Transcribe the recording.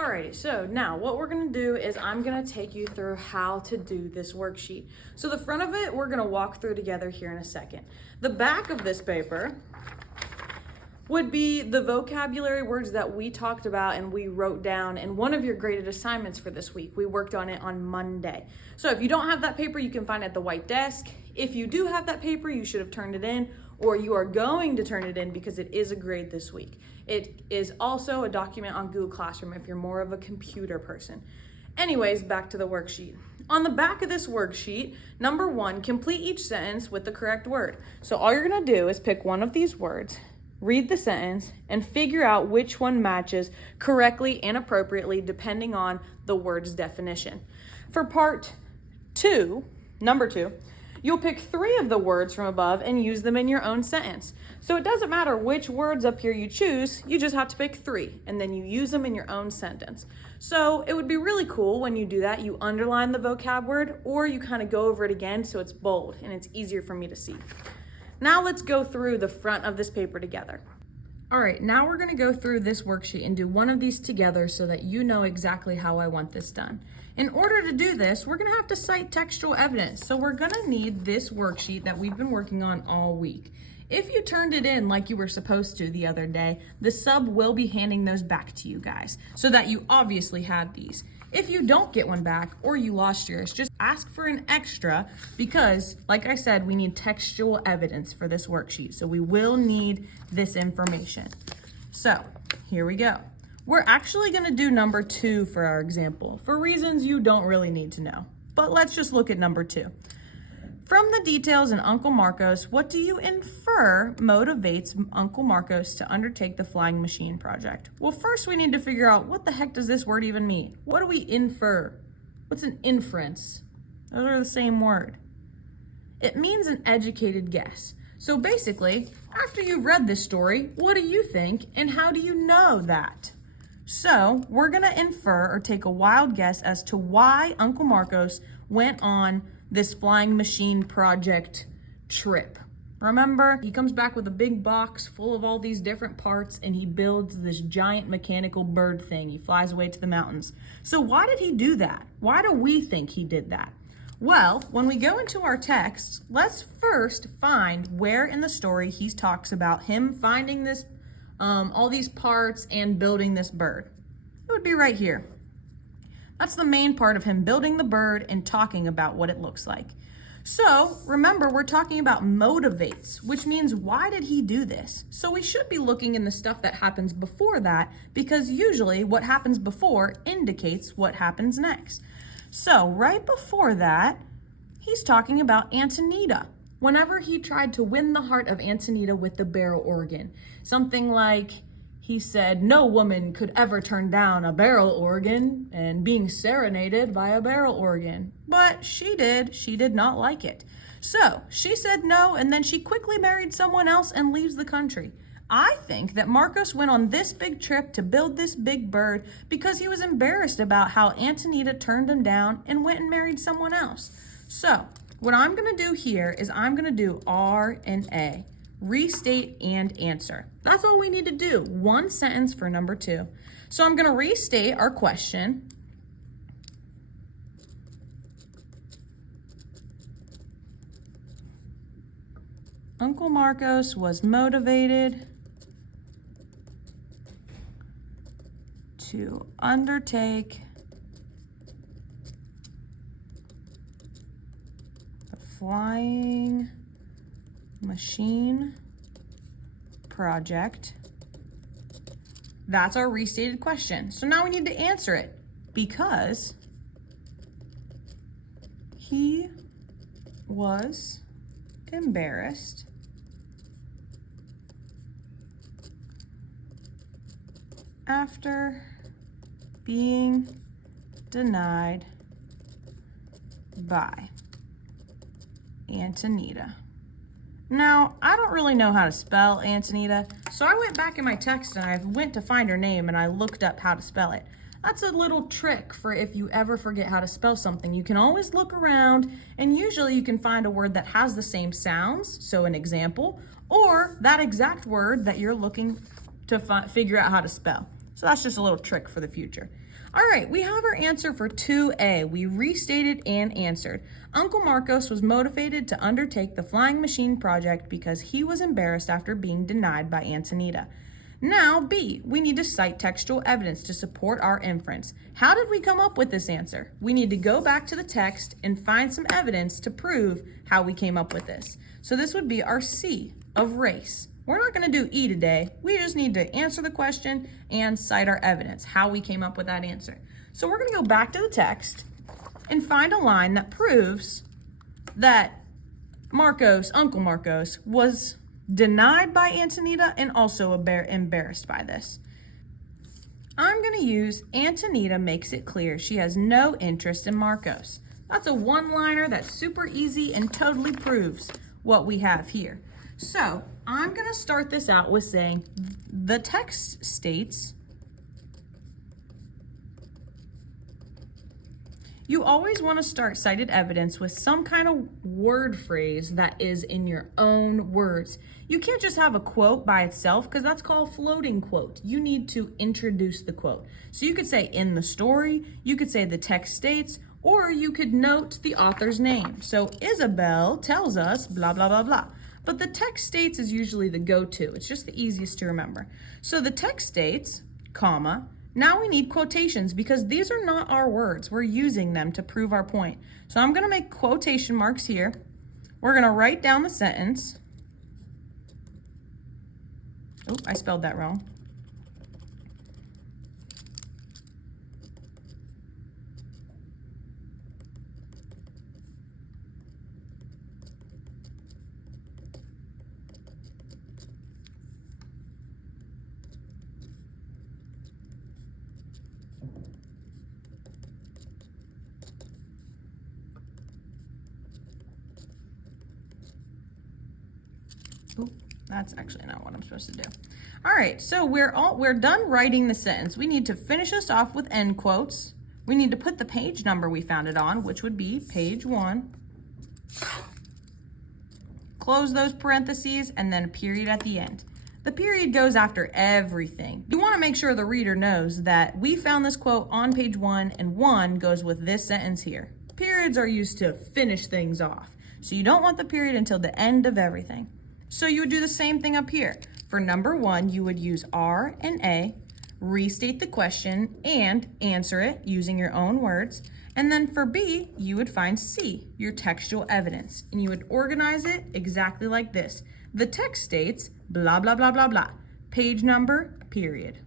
Alrighty, so now what we're gonna do is I'm gonna take you through how to do this worksheet. So the front of it, we're gonna walk through together here in a second. The back of this paper would be the vocabulary words that we talked about and we wrote down in one of your graded assignments for this week. We worked on it on Monday. So if you don't have that paper, you can find it at the white desk. If you do have that paper, you should have turned it in, or you are going to turn it in because it is a grade this week. It is also a document on Google Classroom if you're more of a computer person. Anyways, back to the worksheet. On the back of this worksheet, number 1, complete each sentence with the correct word. So all you're gonna do is pick one of these words, read the sentence, and figure out which one matches correctly and appropriately depending on the word's definition. For part 2, number 2, you'll pick 3 of the words from above and use them in your own sentence. So it doesn't matter which words up here you choose, you just have to pick 3 and then you use them in your own sentence. So it would be really cool when you do that, you underline the vocab word or you kind of go over it again so it's bold and it's easier for me to see. Now let's go through the front of this paper together. All right, now we're gonna go through this worksheet and do one of these together so that you know exactly how I want this done. In order to do this, we're gonna have to cite textual evidence. So we're gonna need this worksheet that we've been working on all week. If you turned it in like you were supposed to the other day, the sub will be handing those back to you guys so that you obviously had these. If you don't get one back or you lost yours, just ask for an extra because, like I said, we need textual evidence for this worksheet. So we will need this information. So here we go. We're actually gonna do number 2 for our example for reasons you don't really need to know. But let's just look at number 2. From the details in Uncle Marcos, what do you infer motivates Uncle Marcos to undertake the flying machine project? Well, first we need to figure out what the heck does this word even mean? What do we infer? What's an inference? Those are the same word. It means an educated guess. So basically, after you've read this story, what do you think and how do you know that? So we're gonna infer or take a wild guess as to why Uncle Marcos went on this flying machine project trip. Remember, he comes back with a big box full of all these different parts and he builds this giant mechanical bird thing. He flies away to the mountains. So why did he do that? Why do we think he did that? Well, when we go into our text, let's first find where in the story he talks about him finding this, all these parts and building this bird. It would be right here. That's the main part of him building the bird and talking about what it looks like. So remember, we're talking about motivates, which means why did he do this? So we should be looking in the stuff that happens before that because usually what happens before indicates what happens next. So right before that, he's talking about Antonita. Whenever he tried to win the heart of Antonita with the barrel organ, something like, he said, no woman could ever turn down a barrel organ and being serenaded by a barrel organ. But she did. She did not like it. So she said no, and then she quickly married someone else and leaves the country. I think that Marcos went on this big trip to build this big bird because he was embarrassed about how Antonita turned him down and went and married someone else. So what I'm going to do here is I'm going to do R and A. Restate and answer. That's all we need to do. One sentence for number 2. So I'm going to restate our question. Uncle Marcos was motivated to undertake the flying machine project. That's our restated question. So now we need to answer it because he was embarrassed after being denied by Antonita. Now, I don't really know how to spell Antonita, so I went back in my text and I went to find her name and I looked up how to spell it. That's a little trick for if you ever forget how to spell something. You can always look around and usually you can find a word that has the same sounds, so an example, or that exact word that you're looking to figure out how to spell. So that's just a little trick for the future. All right, we have our answer for 2A. We restated and answered. Uncle Marcos was motivated to undertake the flying machine project because he was embarrassed after being denied by Antonita. Now, B, we need to cite textual evidence to support our inference. How did we come up with this answer? We need to go back to the text and find some evidence to prove how we came up with this. So this would be our C of race. We're not going to do E today. We just need to answer the question and cite our evidence, how we came up with that answer. So we're going to go back to the text and find a line that proves that Uncle Marcos, was denied by Antonita and also embarrassed by this. I'm going to use Antonita makes it clear she has no interest in Marcos. That's a one-liner that's super easy and totally proves what we have here. So I'm going to start this out with saying the text states, you always want to start cited evidence with some kind of word phrase that is in your own words. You can't just have a quote by itself because that's called floating quote. You need to introduce the quote. So you could say in the story, you could say the text states, or you could note the author's name. So Isabel tells us blah, blah, blah, blah. But the text states is usually the go-to. It's just the easiest to remember. So the text states, comma, now we need quotations because these are not our words. We're using them to prove our point. So I'm going to make quotation marks here. We're going to write down the sentence. Oh, I spelled that wrong. Oop, that's actually not what I'm supposed to do. All right, so we're done writing the sentence. We need to finish us off with end quotes. We need to put the page number we found it on, which would be page 1. Close those parentheses and then a period at the end. The period goes after everything. You want to make sure the reader knows that we found this quote on page 1 and 1 goes with this sentence here. Periods are used to finish things off. So you don't want the period until the end of everything. So you would do the same thing up here. For number 1, you would use R and A, restate the question and answer it using your own words. And then for B, you would find C, your textual evidence. And you would organize it exactly like this. The text states blah, blah, blah, blah, blah. Page number, period.